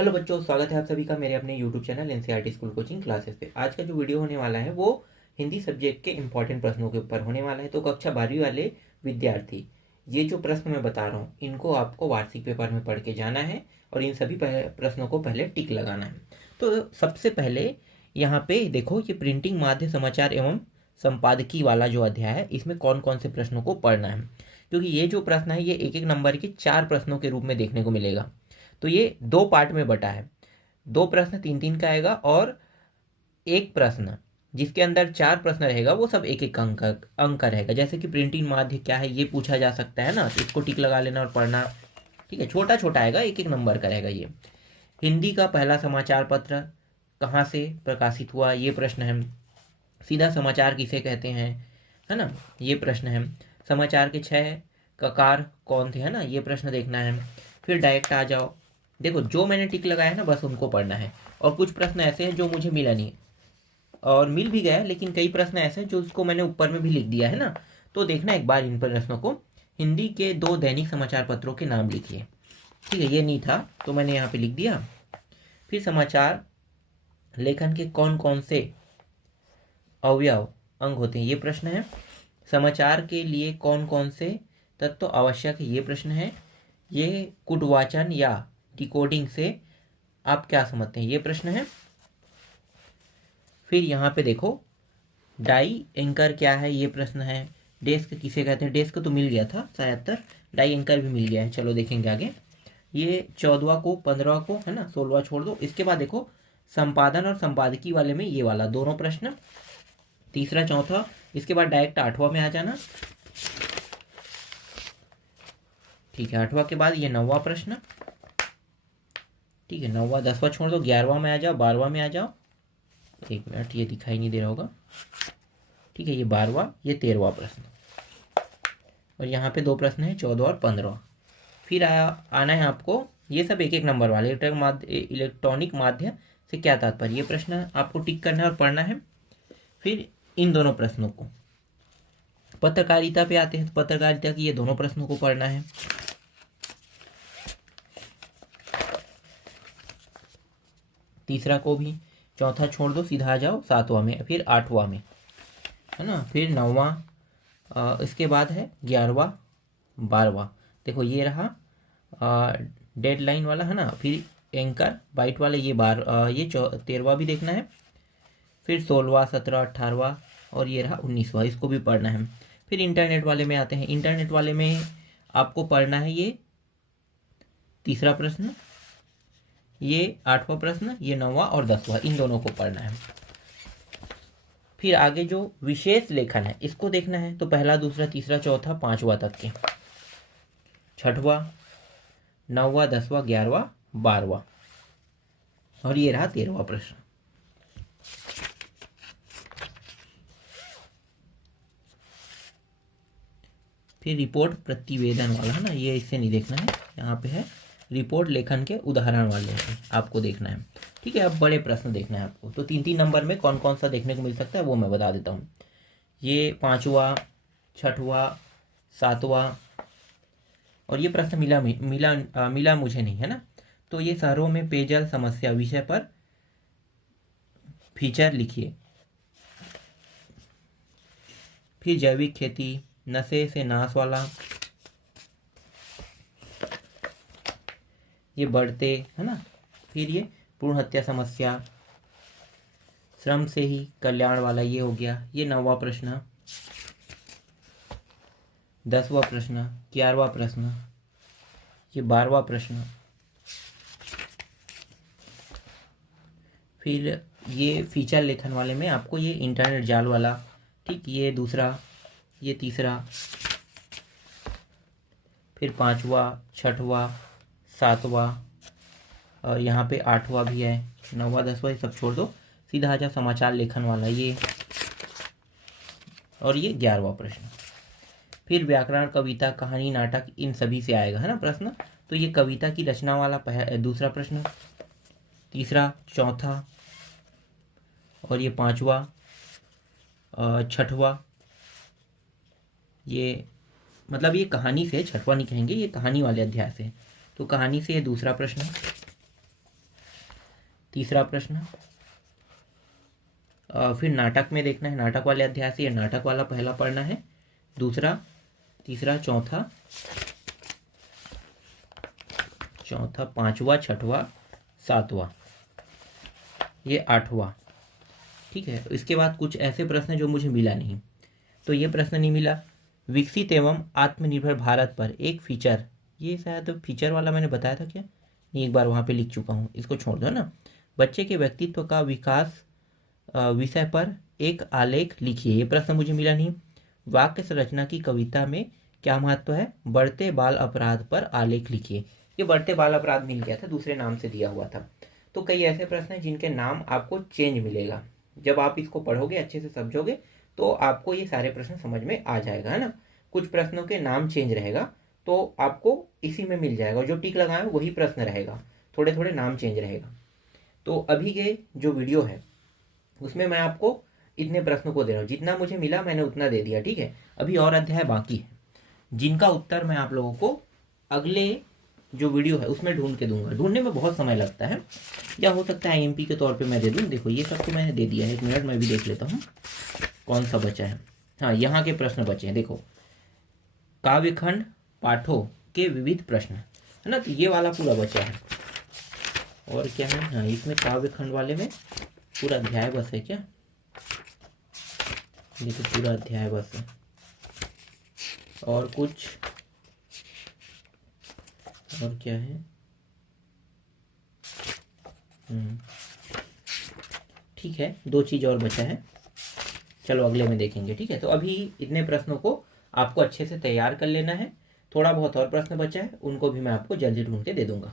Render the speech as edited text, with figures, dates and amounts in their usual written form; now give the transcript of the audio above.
Hello बच्चों, स्वागत है आप सभी का मेरे अपने YouTube channel NCERT school coaching classes पे। आज का जो वीडियो होने वाला है वो हिंदी सब्जेक्ट के इंपॉर्टेंट प्रश्नों के ऊपर होने वाला है। तो कक्षा 12वीं वाले विद्यार्थी, ये जो प्रश्न मैं बता रहा हूँ इनको आपको वार्षिक पेपर में पढ़ के जाना है और इन सभी प्रश्नों को पहले टिक लगाना है। तो सबसे पहले यहाँ पे देखो, ये प्रिंटिंग माध्य समाचार एवं संपादकीय वाला जो अध्याय है इसमें कौन कौन से प्रश्नों को पढ़ना है, क्योंकि ये जो प्रश्न है ये एक एक नंबर के 4 प्रश्नों के रूप में देखने को मिलेगा। तो ये 2 पार्ट में बटा है, 2 प्रश्न 3-3 का आएगा और एक प्रश्न जिसके अंदर 4 प्रश्न रहेगा वो सब एक एक अंक का रहेगा। जैसे कि प्रिंटिंग माध्य क्या है ये पूछा जा सकता है ना, तो इसको टिक लगा लेना और पढ़ना। ठीक है, छोटा छोटा आएगा, एक एक नंबर का रहेगा ये। हिंदी का पहला समाचार पत्र कहाँ से प्रकाशित हुआ, ये प्रश्न है। सीधा समाचार किसे कहते हैं, है ना, ये प्रश्न है। समाचार के 6 ककार कौन थे, है ना, ये प्रश्न देखना है। फिर डायरेक्ट आ जाओ, देखो जो मैंने टिक लगाया है ना बस उनको पढ़ना है। और कुछ प्रश्न ऐसे हैं जो मुझे मिला नहीं और मिल भी गया, लेकिन कई प्रश्न ऐसे हैं जो उसको मैंने ऊपर में भी लिख दिया है ना, तो देखना एक बार इन प्रश्नों को। हिंदी के 2 दैनिक समाचार पत्रों के नाम लिखिए। ठीक है, ये नहीं था तो मैंने यहाँ पे लिख दिया। फिर समाचार लेखन के कौन कौन से अवयव अंग होते हैं, ये प्रश्न है। समाचार के लिए कौन कौन से तत्व आवश्यक है, ये प्रश्न है। ये कुटवाचन या डिकोडिंग से आप क्या समझते हैं, ये प्रश्न है। फिर यहाँ पे देखो, डाई एंकर क्या है, ये प्रश्न है। डेस्क किसे कहते हैं, डेस्क तो मिल गया था शायद, डाई एंकर भी मिल गया है। चलो देखेंगे आगे। ये 14वां को 15वां को, है ना, 16वां छोड़ दो। इसके बाद देखो संपादन और संपादकीय वाले में ये वाला दोनों प्रश्न, तीसरा चौथा। इसके बाद डायरेक्ट 8वां में आ जाना। ठीक है, 8वां के बाद ये 9वां प्रश्न। ठीक है, 9वां 10वां छोड़ दो, 11वां में आ जाओ, 12वां में आ जाओ। एक मिनट, ये दिखाई नहीं दे रहा होगा। ठीक है, ये 12वां, ये 13वां प्रश्न। और यहाँ पे 2 प्रश्न है, 14 और 15। फिर आना है आपको, ये सब एक एक नंबर वाले। इलेक्ट्रॉनिक माध्यम से क्या तात्पर्य, ये प्रश्न आपको टिक करना है और पढ़ना है। फिर इन दोनों प्रश्नों को, पत्रकारिता पे आते हैं तो पत्रकारिता की ये दोनों प्रश्नों को पढ़ना है। तीसरा को भी, चौथा छोड़ दो, सीधा आ जाओ 7वां में, फिर 8वां में, है ना, फिर 9वां। इसके बाद है 11वां 12वां। देखो ये रहा डेडलाइन वाला, है ना। फिर एंकर बाइट वाले, ये 13वां भी देखना है। फिर 16वां 17वां 18वां और ये रहा 19वां, इसको भी पढ़ना है। फिर इंटरनेट वाले में आते हैं। इंटरनेट वाले में आपको पढ़ना है ये तीसरा प्रश्न, ये 8वां प्रश्न, ये 9वां और 10वां, इन दोनों को पढ़ना है। फिर आगे जो विशेष लेखन है इसको देखना है। तो पहला दूसरा तीसरा चौथा 5वां तक के, 6वां 9वां 10वां 11वां 12वां और ये रहा 13वां प्रश्न। फिर रिपोर्ट प्रतिवेदन वाला, है ना, ये इससे नहीं देखना है, यहाँ पे है रिपोर्ट लेखन के उदाहरण वाले आपको देखना है। ठीक है, अब बड़े प्रश्न देखना है आपको। तो 3-3 नंबर में कौन कौन सा देखने को मिल सकता है वो मैं बता देता हूँ। ये 5वां 6वां 7वां और ये प्रश्न मिला मुझे नहीं, है ना। तो ये शहरों में पेयजल समस्या विषय पर फीचर लिखिए। फिर जैविक खेती, नशे से नाश वाला, ये बढ़ते, है ना। फिर ये भ्रूण हत्या समस्या, श्रम से ही कल्याण वाला, ये हो गया। ये 9वां प्रश्न, 10वां प्रश्न, 11वां प्रश्न, ये 12वां प्रश्न। फिर ये फीचर लेखन वाले में आपको ये इंटरनेट जाल वाला, ठीक, ये दूसरा, ये तीसरा। फिर 5वां 6वां 7वां और यहाँ पे 8वां भी है, 9वां 10वां, ये सब छोड़ दो, सीधा आ जाओ समाचार लेखन वाला ये, और ये 11वां प्रश्न। फिर व्याकरण, कविता, कहानी, नाटक, इन सभी से आएगा, है ना, प्रश्न। तो ये कविता की रचना वाला दूसरा प्रश्न, तीसरा चौथा और ये 5वां 6वां, ये मतलब ये कहानी से, 6वां नहीं कहेंगे, ये कहानी वाले अध्याय से। तो कहानी से ये दूसरा प्रश्न, तीसरा प्रश्न। फिर नाटक में देखना है, नाटक वाले अध्याय से नाटक वाला पहला पढ़ना है, दूसरा, तीसरा, चौथा, पांचवा, छठवा, सातवां, ये आठवां। ठीक है, इसके बाद कुछ ऐसे प्रश्न जो मुझे मिला नहीं, तो ये प्रश्न नहीं मिला। विकसित एवं आत्मनिर्भर भारत पर एक फीचर, ये शायद फीचर वाला मैंने बताया था क्या, नहीं, एक बार वहाँ पे लिख चुका हूँ, इसको छोड़ दो ना। बच्चे के व्यक्तित्व का विकास विषय पर एक आलेख लिखिए, ये प्रश्न मुझे मिला नहीं। वाक्य संरचना की कविता में क्या महत्व है, बढ़ते बाल अपराध पर आलेख लिखिए, ये बढ़ते बाल अपराध मिल गया था, दूसरे नाम से दिया हुआ था। तो कई ऐसे प्रश्न हैं जिनके नाम आपको चेंज मिलेगा, जब आप इसको पढ़ोगे अच्छे से समझोगे तो आपको ये सारे प्रश्न समझ में आ जाएगा, है ना। कुछ प्रश्नों के नाम चेंज रहेगा तो आपको इसी में मिल जाएगा, जो टिक लगाए वही प्रश्न रहेगा, थोड़े थोड़े नाम चेंज रहेगा। तो अभी के जो वीडियो है उसमें मैं आपको इतने प्रश्नों को दे रहा हूँ, जितना मुझे मिला मैंने उतना दे दिया, ठीक है। अभी और अध्याय बाकी है जिनका उत्तर मैं आप लोगों को अगले जो वीडियो है उसमें ढूंढ के दूंगा। ढूंढने में बहुत समय लगता है, या हो सकता है आईएमपी के तौर पे मैं दे दूं। देखो ये सब तो मैंने दे दिया है, एक मिनट मैं भी देख लेता हूँ कौन सा बचा है। हाँ, यहाँ के प्रश्न बचे हैं, देखो, काव्यखंड पाठों के विविध प्रश्न, है ना, तो ये वाला पूरा बचा है। और क्या है, हाँ, इसमें काव्यखंड वाले में पूरा अध्याय बस है क्या, देखो पूरा अध्याय बस है। और कुछ और क्या है, ठीक है, दो चीज और बचा है, चलो अगले में देखेंगे, ठीक है। तो अभी इतने प्रश्नों को आपको अच्छे से तैयार कर लेना है, थोड़ा बहुत और प्रश्न बचा है, उनको भी मैं आपको जल्दी ढूंढ के दे दूंगा।